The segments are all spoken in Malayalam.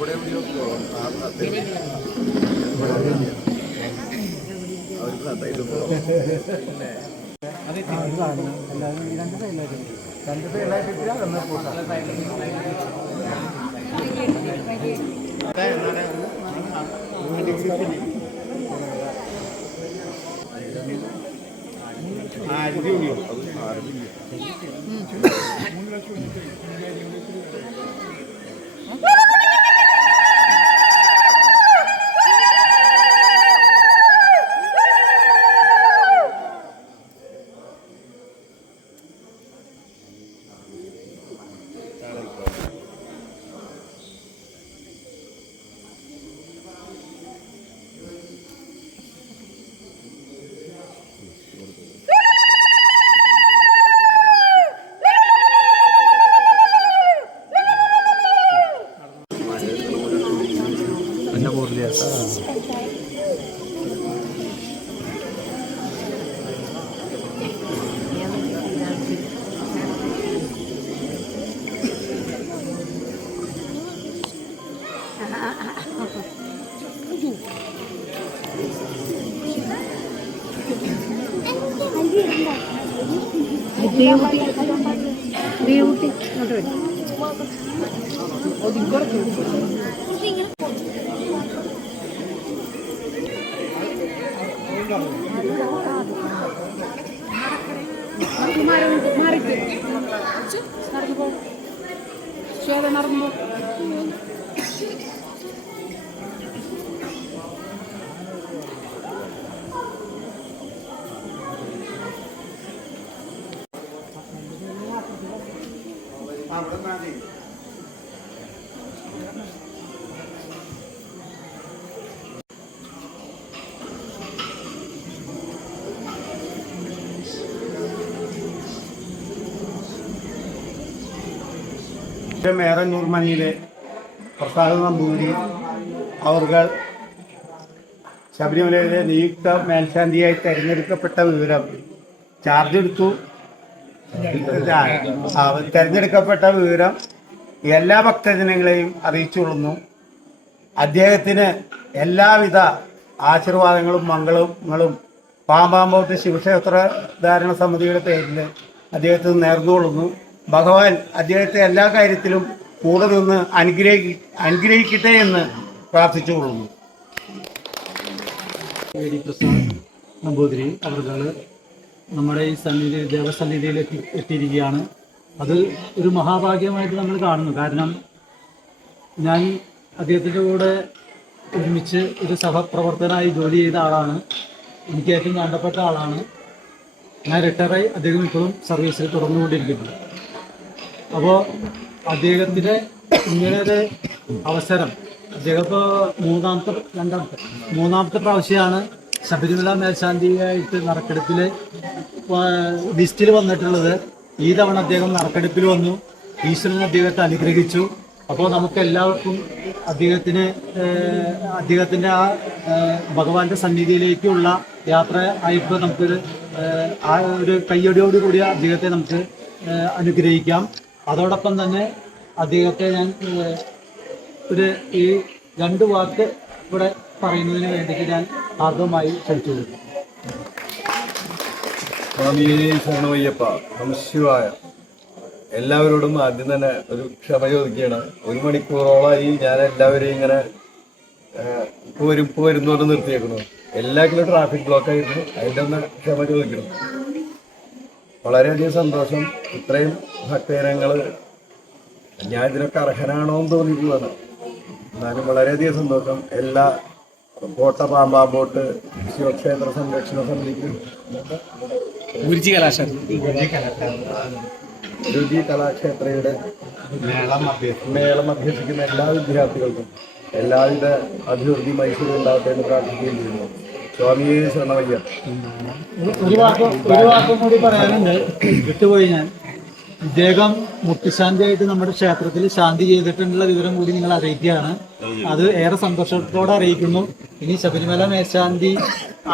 അവിടെ എവിടെയോ പോകാം. ആ, അതെ. അവർക്ക് നന്നായിട്ട് പോകാം. ബ്യൂട്ടി ഇങ്ങോട്ട് വരും മാറിക്ക് നടന്നു പോകും ശ്വേത നടന്നു പോ മേറന്നൂർ മണിയിലെ പ്രസാദ നമ്പൂരി അവർ ശബരിമലയിലെ നിയുക്ത മേൽശാന്തിയായി തെരഞ്ഞെടുക്കപ്പെട്ട വിവരം ചാർജ് എടുത്തു. തെരഞ്ഞെടുക്കപ്പെട്ട വിവരം എല്ലാ ഭക്തജനങ്ങളെയും അറിയിച്ചുകൊള്ളുന്നു. അദ്ദേഹത്തിന് എല്ലാവിധ ആശീർവാദങ്ങളും മംഗളങ്ങളും. പാമ്പാമ്പോട്ട് ശിവക്ഷേത്ര ധാരണ സമിതിയുടെ പേരിൽ അദ്ദേഹത്തിന് നേർന്നുകൊള്ളുന്നു. ഭഗവാൻ അദ്ദേഹത്തെ എല്ലാ കാര്യത്തിലും കൂടെ നിന്ന് അനുഗ്രഹി അനുഗ്രഹിക്കട്ടെ എന്ന് പ്രാർത്ഥിച്ചുകൊള്ളുന്നു. നമ്പൂതിരി അവർ നമ്മുടെ ഈ സന്നിധി ദേവസന്നിധിയിൽ എത്തി എത്തിയിരിക്കുകയാണ്. അത് ഒരു മഹാഭാഗ്യമായിട്ട് നമ്മൾ കാണുന്നു. കാരണം ഞാൻ അദ്ദേഹത്തിന്റെ കൂടെ ഒരുമിച്ച് ഒരു സഹപ്രവർത്തകനായി ജോലി ചെയ്ത ആളാണ്. എനിക്ക് ഏറ്റവും വേണ്ടപ്പെട്ട ആളാണ്. ഞാൻ റിട്ടയറായി അദ്ദേഹം ഇപ്പോഴും സർവീസിൽ തുടർന്നുകൊണ്ടിരിക്കുന്നു. അപ്പോൾ അദ്ദേഹത്തിന്റെ ഇങ്ങനെ ഒരു അവസരം അദ്ദേഹം ഇപ്പോൾ മൂന്നാമത്തെ രണ്ടാമത്തെ മൂന്നാമത്തെ പ്രാവശ്യമാണ് ശബരിമല മേൽശാന്തിയായിട്ട് നറുക്കെടുപ്പിൽ ലിസ്റ്റിൽ വന്നിട്ടുള്ളത് ഈ തവണ അദ്ദേഹം നറുക്കെടുപ്പിൽ വന്നു. ഈശ്വരൻ അദ്ദേഹത്തെ അനുഗ്രഹിച്ചു. അപ്പോൾ നമുക്ക് എല്ലാവർക്കും അദ്ദേഹത്തിന് അദ്ദേഹത്തിന്റെ ആ ഭഗവാന്റെ സന്നിധിയിലേക്കുള്ള യാത്ര ആയപ്പോൾ നമുക്കൊരു ആ ഒരു കയ്യടിയോടുകൂടി അദ്ദേഹത്തെ നമുക്ക് അനുഗ്രഹിക്കാം. അതോടൊപ്പം തന്നെ അദ്ദേഹത്തെ ഞാൻ ഒരു ഈ രണ്ട് വാക്ക് ഇവിടെ പറയുന്നതിന് വേണ്ടിയിട്ട് ഞാൻ ആർദ്രമായി ക്ഷണിച്ചു. സ്വാമിയേ എല്ലാവരോടും ആദ്യം തന്നെ ഒരു ക്ഷമ ചോദിക്കുകയാണ്. ഒരു മണിക്കൂറോളമായി ഞാൻ എല്ലാവരെയും ഇങ്ങനെ ഇപ്പൊ വരും ഇപ്പൊ വരുന്നോണ്ട് നിർത്തിയേക്കുന്നു. എല്ലാ കിലോ ട്രാഫിക് ബ്ലോക്ക് ആയിരുന്നു. അതിന്റെ ഒന്ന് ക്ഷമ ചോദിക്കണം. വളരെയധികം സന്തോഷം. ഇത്രയും ഭക്തജനങ്ങൾ ഞാൻ ഇതിനൊക്കെ അർഹനാണോ എന്ന് തോന്നിയിട്ടുള്ളതാണ്. എന്നാലും വളരെയധികം സന്തോഷം. എല്ലാ കോട്ട പാമ്പാമ്പോട്ട് ശിവക്ഷേത്ര സംരക്ഷണ സമിതിക്ക് ഗുരുജി രുചി കലാക്ഷേത്രയുടെ മേളം അഭ്യസിക്കുന്ന എല്ലാ വിദ്യാർത്ഥികൾക്കും എല്ലാവിധ അഭിവൃദ്ധി മൈസൂർ ഉണ്ടാവട്ടെ എന്ന് പ്രാർത്ഥിക്കുകയും ചെയ്യുന്നു. സ്വാമിയെ ശരണമയ്യ. ഒരു വാക്ക് ഒരു വാക്കും കൂടി പറയാനുണ്ട്. വിട്ടുപോയി ഞാൻ. ഇദ്ദേഹം മുക്തിശാന്തിയായിട്ട് നമ്മുടെ ക്ഷേത്രത്തിൽ ശാന്തി ചെയ്തിട്ടുള്ള വിവരം കൂടി നിങ്ങൾ അറിയിക്കുകയാണ്. അത് ഏറെ സന്തോഷത്തോടെ അറിയിക്കുന്നു. ഇനി ശബരിമല മേശാന്തി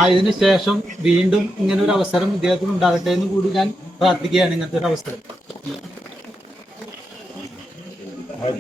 ആയതിനു ശേഷം വീണ്ടും ഇങ്ങനെ ഒരു അവസരം ഇദ്ദേഹത്തിന് ഉണ്ടാകട്ടെ എന്ന് കൂടി ഞാൻ പ്രാർത്ഥിക്കുകയാണ് ഇങ്ങനത്തെ ഒരു അവസരം. അത്